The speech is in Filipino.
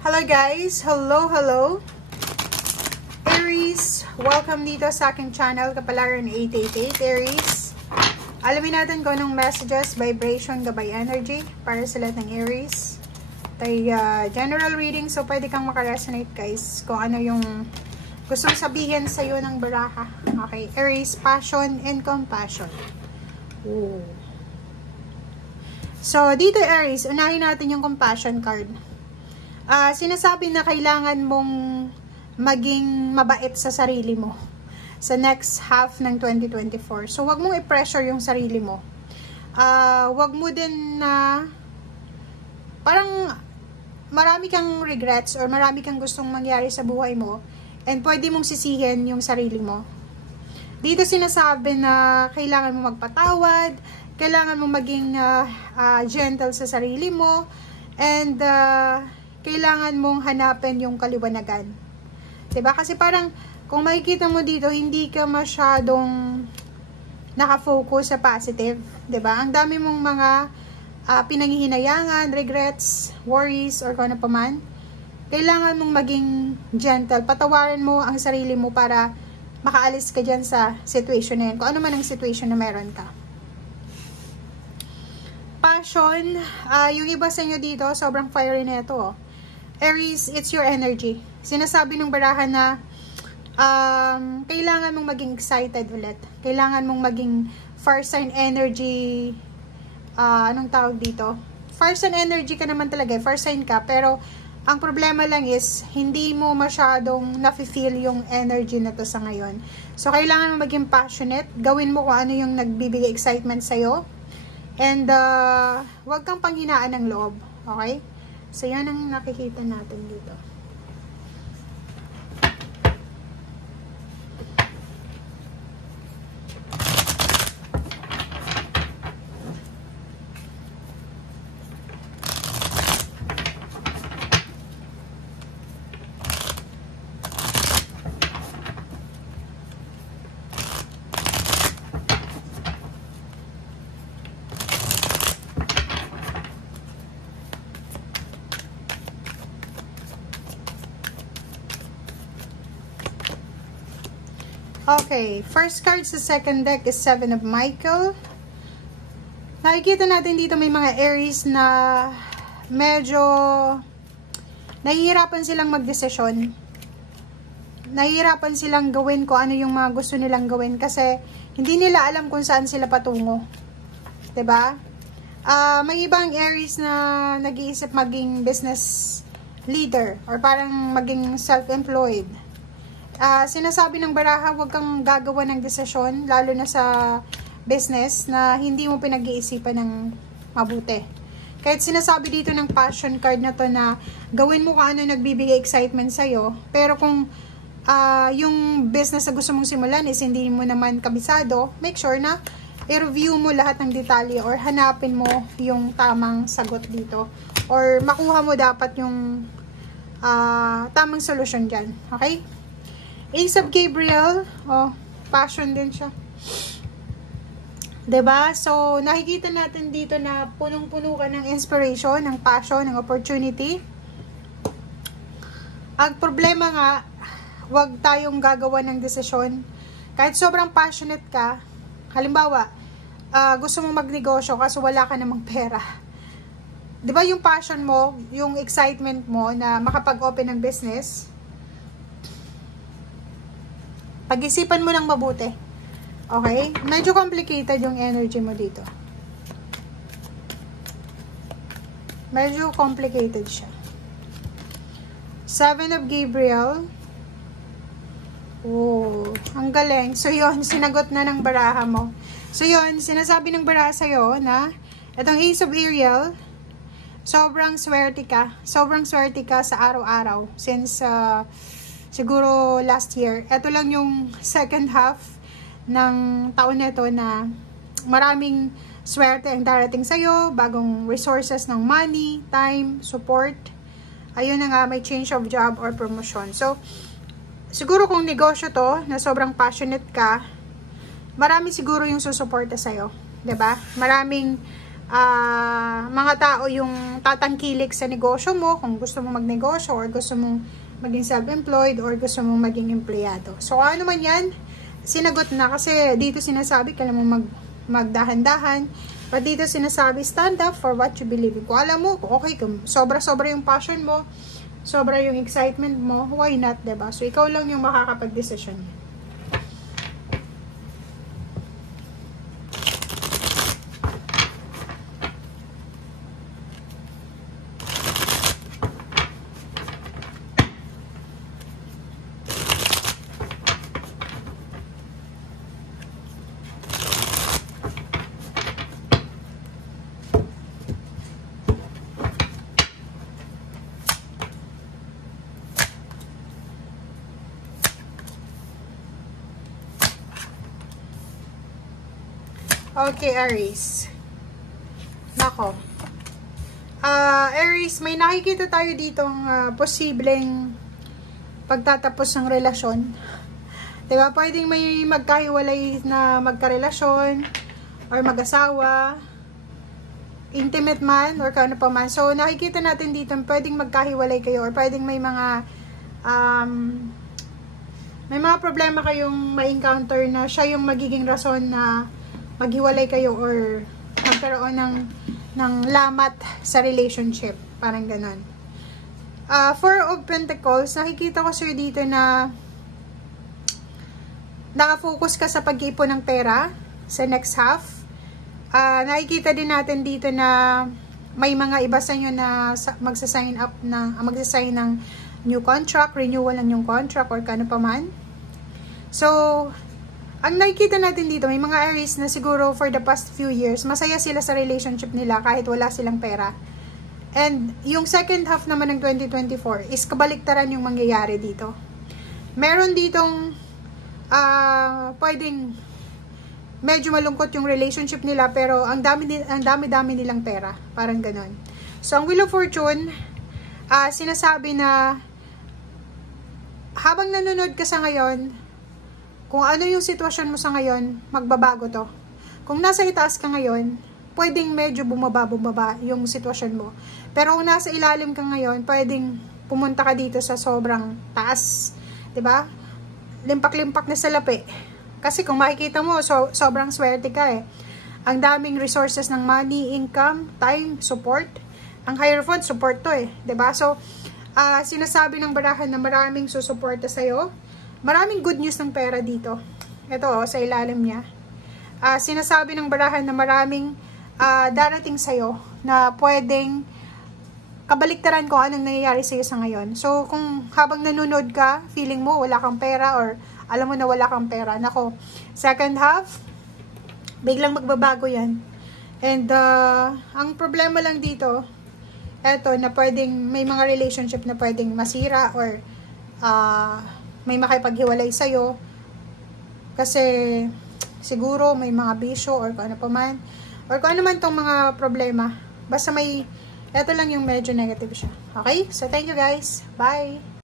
Hello guys! Hello! Aries, welcome dito sa aking channel, Kapalaran 888 Aries. Alamin natin kung anong messages, vibration, gabay energy para sa lahat ng Aries. Tay general reading, so pwede kang makaresonate guys kung ano yung gustong sabihin sa iyo ng baraha. Okay, Aries, passion and compassion. Ooh. So dito Aries, unahin natin yung compassion card. Sinasabi na kailangan mong maging mabait sa sarili mo sa next half ng 2024. So, wag mong i-pressure yung sarili mo. Wag mo din na parang marami kang regrets or marami kang gustong mangyari sa buhay mo and pwede mong sisihin yung sarili mo. Dito sinasabi na kailangan mo magpatawad, kailangan mo maging gentle sa sarili mo, and kailangan mong hanapin yung kaliwanagan. Diba? Kasi parang, kung makikita mo dito, hindi ka masyadong nakafocus sa positive. Diba? Ang dami mong mga pinanghihinayangan, regrets, worries, or kung ano pa man. Kailangan mong maging gentle. Patawarin mo ang sarili mo para makaalis ka dyan sa situation na yan. Kung ano man ang situation na meron ka. Passion, yung iba sa inyo dito, sobrang fiery na ito. Oh. Aries, it's your energy. Sinasabi ng baraha na kailangan mong maging excited ulit. Kailangan mong maging fire sign energy. Anong tawag dito? Fire sign energy ka naman talaga. Fire sign ka. Pero ang problema lang is hindi mo masyadong nafe-feel yung energy na to sa ngayon. So, kailangan mo maging passionate. Gawin mo kung ano yung nagbibigay excitement sa'yo. And wag kang panghinaan ng loob. Okay? So, yan ang nakikita natin dito. Okay, first card sa second deck is Seven of Michael. Nakikita natin dito may mga Aries na medyo nahihirapan silang magdesisyon. Nahihirapan silang gawin kung ano yung mga gusto nilang gawin kasi hindi nila alam kung saan sila patungo. 'Di ba? May ibang Aries na nag-iisip maging business leader or parang maging self-employed. Sinasabi ng baraha, huwag kang gagawa ng desisyon, lalo na sa business, na hindi mo pinag-iisipan ng mabuti. Kahit sinasabi dito ng passion card na to na gawin mo kung ano nagbibigay excitement sa'yo, pero kung yung business na gusto mong simulan is hindi mo naman kabisado, make sure na i-review mo lahat ng detalye or hanapin mo yung tamang sagot dito. Or makuha mo dapat yung tamang solusyon dyan. Okay? Ace of Gabriel, passion din siya. 'Di ba? So, nakikita natin dito na punong-puno ka ng inspiration, ng passion, ng opportunity. Ang problema nga, huwag tayong gagawa ng desisyon. Kahit sobrang passionate ka, halimbawa, gusto mong magnegosyo kasi wala ka namang pera. 'Di ba yung passion mo, yung excitement mo na makapag-open ng business, pag-isipan mo ng mabuti. Okay? Medyo complicated yung energy mo dito. Medyo complicated siya. Seven of Gabriel. Oh, ang galing. So, yun, sinagot na ng baraha mo. So, yun, sinasabi ng baraha sa'yo na itong Ace of Ariel, sobrang swerte ka. Sobrang swerte ka sa araw-araw. Since, siguro last year. Ito lang yung second half ng taon nito na maraming swerte ang darating sa'yo, bagong resources ng money, time, support. Ayun na nga, may change of job or promotion. So, siguro kung negosyo to, na sobrang passionate ka, marami siguro yung susuporta sa'yo. 'Di ba? Maraming mga tao yung tatangkilik sa negosyo mo, kung gusto mo magnegosyo or gusto mong maging self-employed or gusto mong maging empleyado. So, ano man yan, sinagot na kasi dito sinasabi, kailangan mo magdahan-dahan. But dito sinasabi, stand up for what you believe in. Kung alam mo, okay, kung sobra-sobra yung passion mo, sobra yung excitement mo, why not, diba? So, ikaw lang yung makakapag-desisyon. Okay, Aries. Nako. Aries, may nakikita tayo ditong posibleng pagtatapos ng relasyon. Diba? Pwedeng may magkahiwalay na magkarelasyon or mag-asawa, intimate man or kano pa man. So, nakikita natin dito, pwedeng magkahiwalay kayo or pwedeng may mga problema kayong ma-encounter na siya yung magiging rason na maghiwalay kayo or magkaroon ng lamat sa relationship. Parang ganon. Four of Pentacles, nakikita ko sir dito na nakafocus ka sa pag-ipon ng pera sa next half. Nakikita din natin dito na may mga iba sa inyo na magsasign ng new contract, renewal ng new contract or kano pa man. So, ang nakikita natin dito, may mga Aries na siguro for the past few years, masaya sila sa relationship nila kahit wala silang pera. And yung second half naman ng 2024 is kabaliktaran yung mangyayari dito. Meron ditong pwedeng medyo malungkot yung relationship nila pero ang dami-dami nilang pera. Parang ganon. So, ang Wheel of Fortune, sinasabi na habang nanonood ka sa ngayon, kung ano yung sitwasyon mo sa ngayon, magbabago to. Kung nasa itaas ka ngayon, pwedeng medyo bumaba yung sitwasyon mo. Pero kung nasa ilalim ka ngayon, pwedeng pumunta ka dito sa sobrang taas. 'Di ba? Limpak-limpak na salapi. Kasi kung makikita mo, sobrang swerte ka eh. Ang daming resources ng money, income, time, support. Ang Hierophant, support to eh. 'Di ba? So, sinasabi ng barahan na maraming susuporta sa'yo. Maraming good news ng pera dito. Ito sa ilalim niya. Sinasabi ng barahan na maraming darating sa'yo na pwedeng kabaliktaran kung anong nangyayari sa'yo sa ngayon. So, kung habang nanonood ka, feeling mo wala kang pera or alam mo na wala kang pera, nako, second half, biglang magbabago yan. And, ang problema lang dito, eto, na pwedeng, may mga relationship na pwedeng masira or, may makipaghiwalay sa'yo kasi siguro may mga bisyo or kung ano pa man or kung ano man tong mga problema, basta may eto lang yung medyo negative siya. Okay? So thank you guys. Bye!